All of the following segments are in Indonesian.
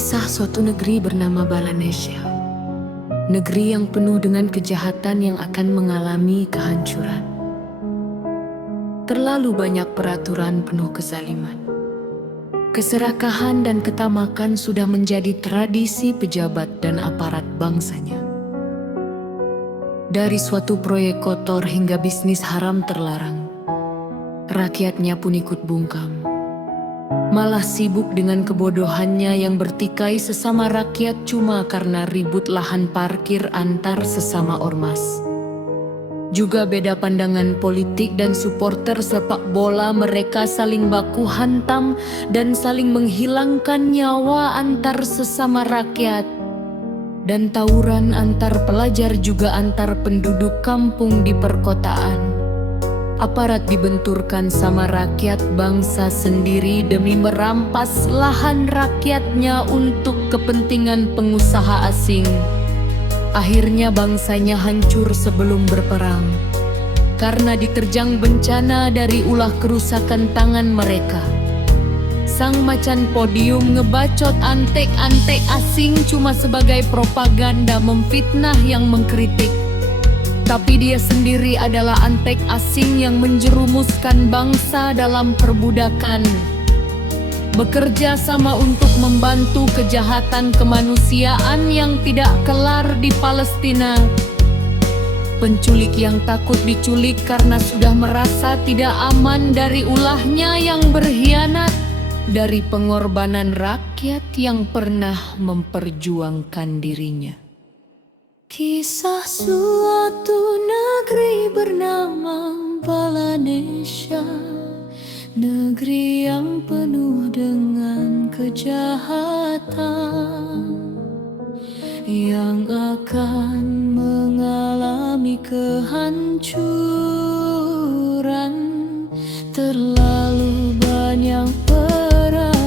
Kisah suatu negeri bernama Balanesia. Negeri yang penuh dengan kejahatan yang akan mengalami kehancuran. Terlalu banyak peraturan penuh kezaliman. Keserakahan dan ketamakan sudah menjadi tradisi pejabat dan aparat bangsanya. Dari suatu proyek kotor hingga bisnis haram terlarang, rakyatnya pun ikut bungkam. Malah sibuk dengan kebodohannya yang bertikai sesama rakyat cuma karena ribut lahan parkir antar sesama ormas. Juga beda pandangan politik dan supporter sepak bola, mereka saling baku hantam dan saling menghilangkan nyawa antar sesama rakyat. Dan tawuran antar pelajar juga antar penduduk kampung di perkotaan. Aparat dibenturkan sama rakyat bangsa sendiri demi merampas lahan rakyatnya untuk kepentingan pengusaha asing. Akhirnya bangsanya hancur sebelum berperang, karena diterjang bencana dari ulah kerusakan tangan mereka. Sang macan podium ngebacot antek-antek asing cuma sebagai propaganda memfitnah yang mengkritik. Tapi dia sendiri adalah antek asing yang menjerumuskan bangsa dalam perbudakan. Bekerja sama untuk membantu kejahatan kemanusiaan yang tidak kelar di Palestina. Penculik yang takut diculik karena sudah merasa tidak aman dari ulahnya yang berkhianat, dari pengorbanan rakyat yang pernah memperjuangkan dirinya. Kisah suatu negeri bernama Balanesia, negeri yang penuh dengan kejahatan, yang akan mengalami kehancuran. Terlalu banyak peraturan,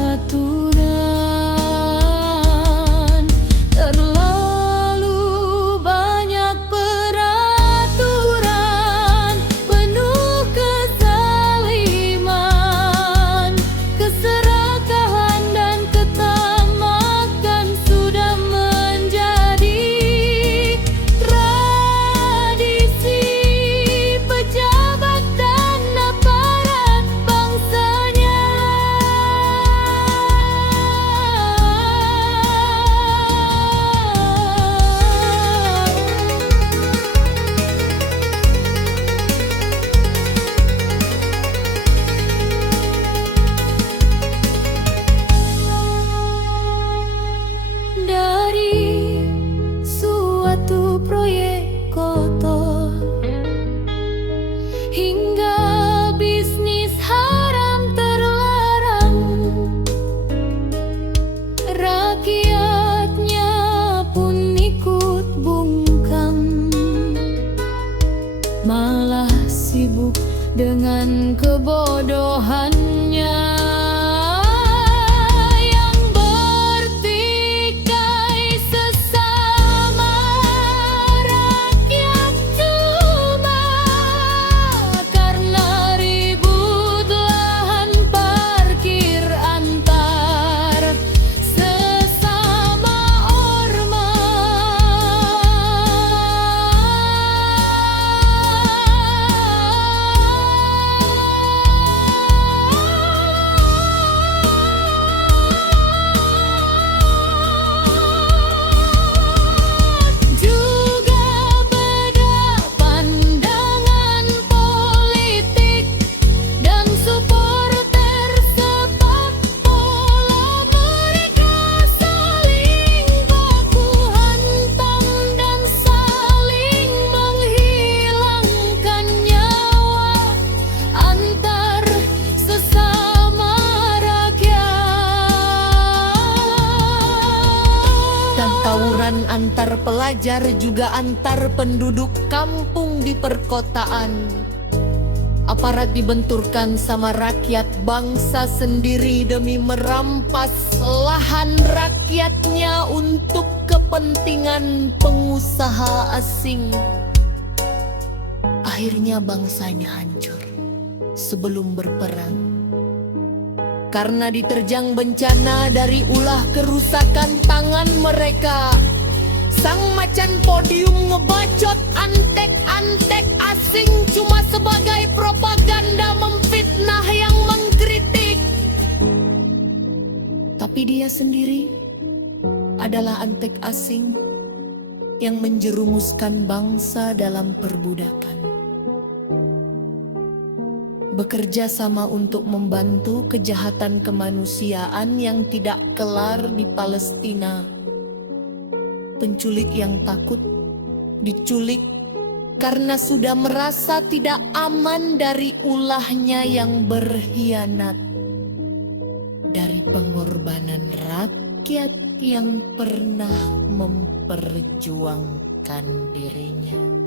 penuh kezaliman, keserakahan dan ketamakan sudah menjadi tradisi pejabat dan aparat bangsanya. Dari suatu proyek kotor hingga bisnis haram terlarang, rakyatnya pun ikut bungkam. Malah sibuk dengan kebodohannya yang bertikai sesama rakyat cuma karena ribut lahan parkir antar sesama juga beda pandangan politik dan supporter sepak bola, mereka saling baku hantam dan saling menghilangkan nyawa antar sesama rakyat. Dan tawuran antar pelajar juga antar penduduk kampung di perkotaan. Aparat dibenturkan sama rakyat bangsa sendiri demi merampas lahan rakyatnya untuk kepentingan pengusaha asing. Akhirnya bangsanya hancur sebelum berperang, karena diterjang bencana dari ulah kerusakan tangan mereka. Sang macan podium ngebacot antek-antek asing cuma sebagai propaganda memfitnah yang mengkritik. Tapi dia sendiri adalah antek asing yang menjerumuskan bangsa dalam perbudakan. Bekerja sama untuk membantu kejahatan kemanusiaan yang tidak kelar di Palestina. Penculik yang takut diculik karena sudah merasa tidak aman dari ulahnya yang berkhianat, dari pengorbanan rakyat yang pernah memperjuangkan dirinya.